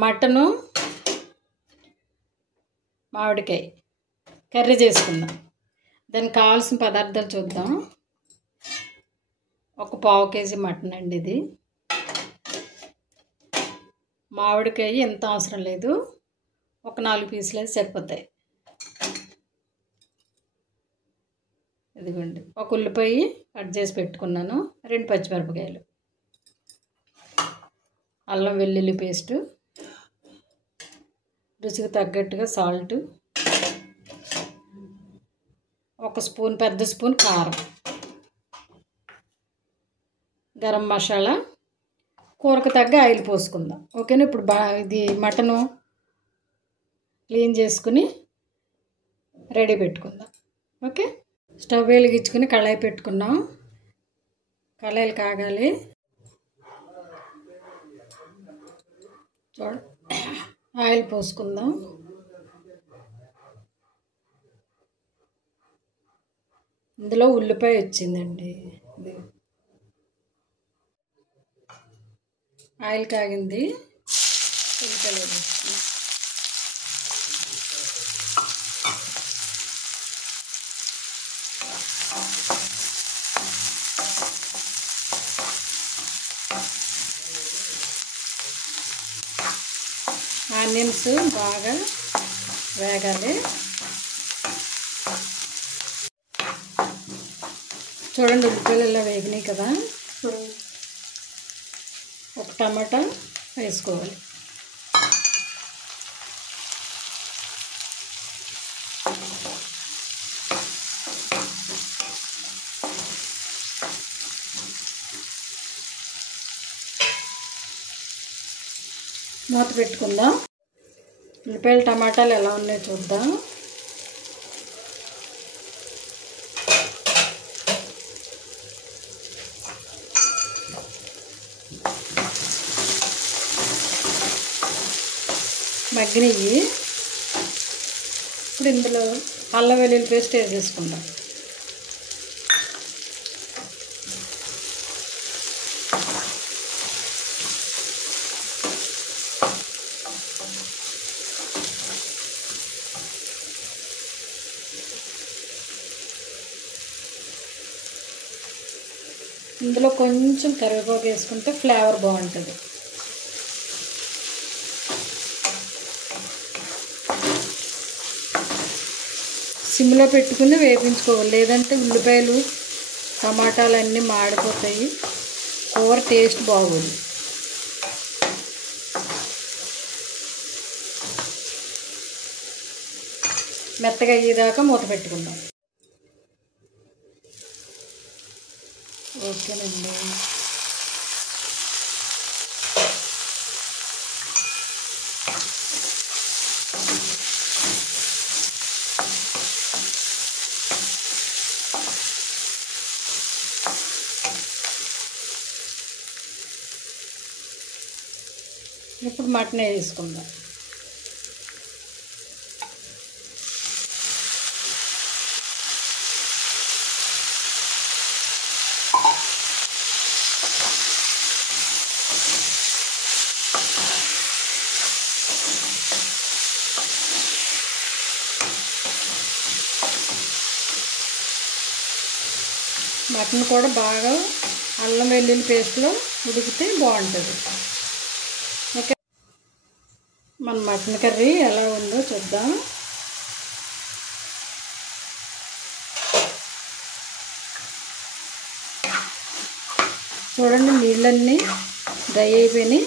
Mutton మామిడికాయ curry చేసుకుందాం. దానికి కావాల్సిన పదార్థాలు చూద్దాం. ఒక పావు కేజీ మటన్ అండి ఇది. మామిడికాయ ఎంత అవసరం లేదు, ఒక 4 పీసులు అయితే సరిపోతాయి. ఇదిగోండి, ఒక ఉల్లిపాయ కట్ చేసి పెట్టుకున్నాను, 2 పచ్చిమిరపకాయలు, అల్లం వెల్లుల్లి పేస్టు, రుచికి తగ్గట్టుగా సాల్ట్, ఒక స్పూన్ పెద్ద స్పూన్ కారం, గరం మసాలా, కూరకు తగ్గ ఆయిల్ పోసుకుందాం. ఓకేనా. ఇప్పుడు ఇది మటను క్లీన్ చేసుకుని రెడీ పెట్టుకుందాం. ఓకే. స్టవ్ వెలిగించుకుని కళాయి పెట్టుకున్నాం. కళాయిలు కాగాలి. ఆయిల్ పోసుకుందాం. ఇందులో ఉల్లిపాయ వచ్చిందండి. ఆయిల్ కాగింది. ఉల్లిపాయలు వేసుకుందాం. ఆనియన్స్ బాగా వేగాలి. చూడండి, ఉల్లిపాయలు ఇలా వేగినాయి కదా. ఒక టమాటా వేసుకోవాలి. మూత పెట్టుకుందాం. ఉల్లిపాయలు టమాటాలు ఎలా ఉన్నాయో చూద్దాం. మగ్గినవి. ఇప్పుడు ఇందులో అల్లం వెల్లుల్లి పేస్ట్ వేసేసుకుందాం. ఇందులో కొంచెం కరివేపాకు వేసుకుంటే ఫ్లేవర్ బాగుంటుంది. సిమ్లో పెట్టుకుని వేపించుకోవాలి, లేదంటే ఉల్లిపాయలు టమాటాలు అన్నీ మాడిపోతాయి, కూర టేస్ట్ బాగోదు. మెత్తగా అయ్యేదాకా మూత పెట్టుకుందాం. ఓకేనండి. ఇప్పుడు మటన్ వేసుకుందాం. మటన్ కూడా బాగా అల్లం వెల్లుల్లి పేస్ట్లో ఉడికితే బాగుంటుంది. ఓకే. మన మటన్ కర్రీ ఎలా ఉందో చూద్దాం. చూడండి, నీళ్ళన్నీ డ్రై అయిపోయినాయి.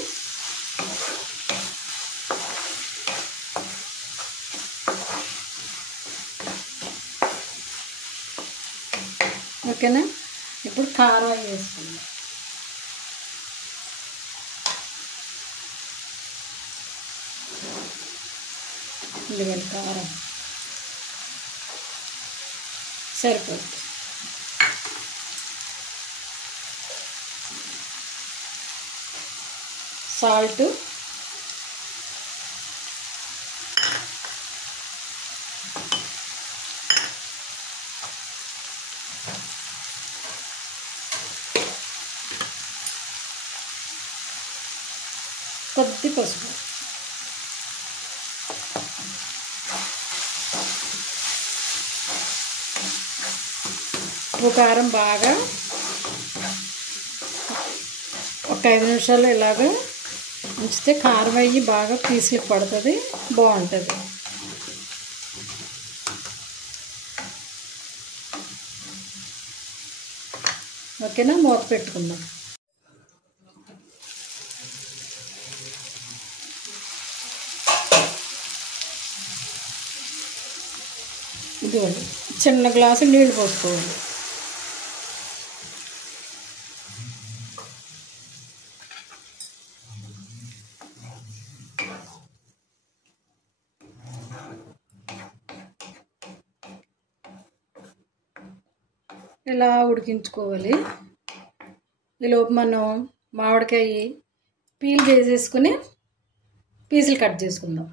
ఓకేనా. ఇప్పుడు కారం వేసుకుందాం. ఇదిగోండి కారం సరిపోతుంది. సాల్ట్, కొద్ది పసుపు, ఉప్పు కారం బాగా ఒక 5 నిమిషాలు ఇలాగా ఉంచితే కారం అయ్యి బాగా పీసులకు పడుతుంది, బాగుంటుంది. ఓకేనా, మూత పెట్టుకుందాం. ఇదిగోండి, చిన్న గ్లాసు నీళ్ళు పోసుకోవాలి. ఇలా ఉడికించుకోవాలి. ఈలోపు మనం మామిడికాయ పీల్ వేసేసుకుని పీసులు కట్ చేసుకుందాం.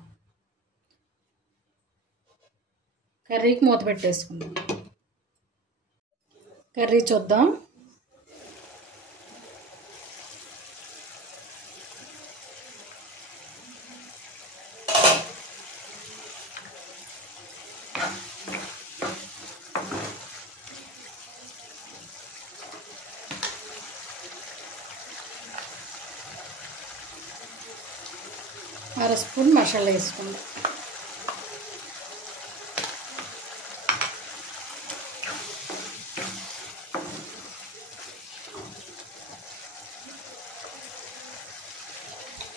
కర్రీకి మూత పెట్టేసుకుందాం. కర్రీ చూద్దాం. అర స్పూన్ మసాలా వేసుకుందాం.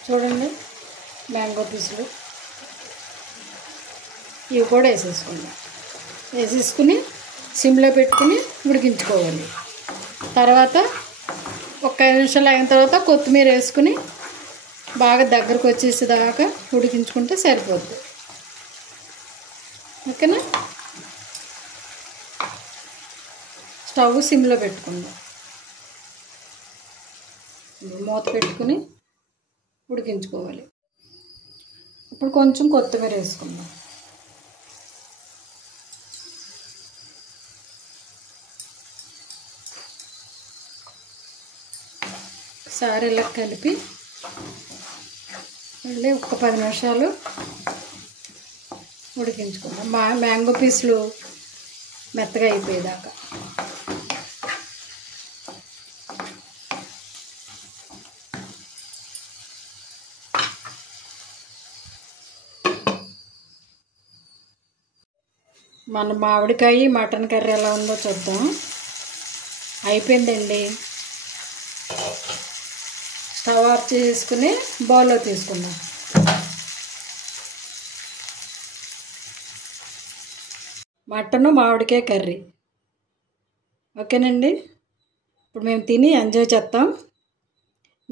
చూడండి, మ్యాంగో పీసులు ఇవి కూడా వేసేసుకుందాం. వేసేసుకుని సిమ్లో పెట్టుకుని ఉడికించుకోవాలి. తర్వాత ఒక 5 నిమిషాలు అయిన తర్వాత కొత్తిమీర వేసుకుని బాగా దగ్గరకు వచ్చేసేదాకా ఉడికించుకుంటే సరిపోద్ది. ఓకేనా, స్టవ్ సిమ్లో పెట్టుకుందాం. మూత పెట్టుకుని ఉడికించుకోవాలి. ఇప్పుడు కొంచెం కొత్తిమీర వేసుకుందాం. ఒకసారి ఇలా కలిపి మళ్ళీ ఒక 10 నిమిషాలు ఉడికించుకుందాం. మ్యాంగో పీసులు మెత్తగా అయిపోయేదాకా. మన మామిడికాయ మటన్ కర్రీ ఎలా ఉందో చూద్దాం. అయిపోయిందండి. స్టవ్ ఆఫ్ చేసుకుని బౌల్లో తీసుకుందాం. మటన్ మామిడికాయ కర్రీ. ఓకేనండి, ఇప్పుడు మేము తిని ఎంజాయ్ చేస్తాం.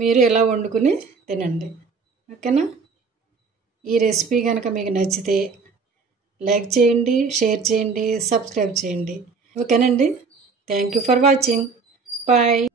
మీరు ఇలా వండుకుని తినండి. ఓకేనా, ఈ రెసిపీ కనుక మీకు నచ్చితే లైక్ చేయండి, షేర్ చేయండి, సబ్స్క్రైబ్ చేయండి. ఓకేనండి, thank you for watching. Bye.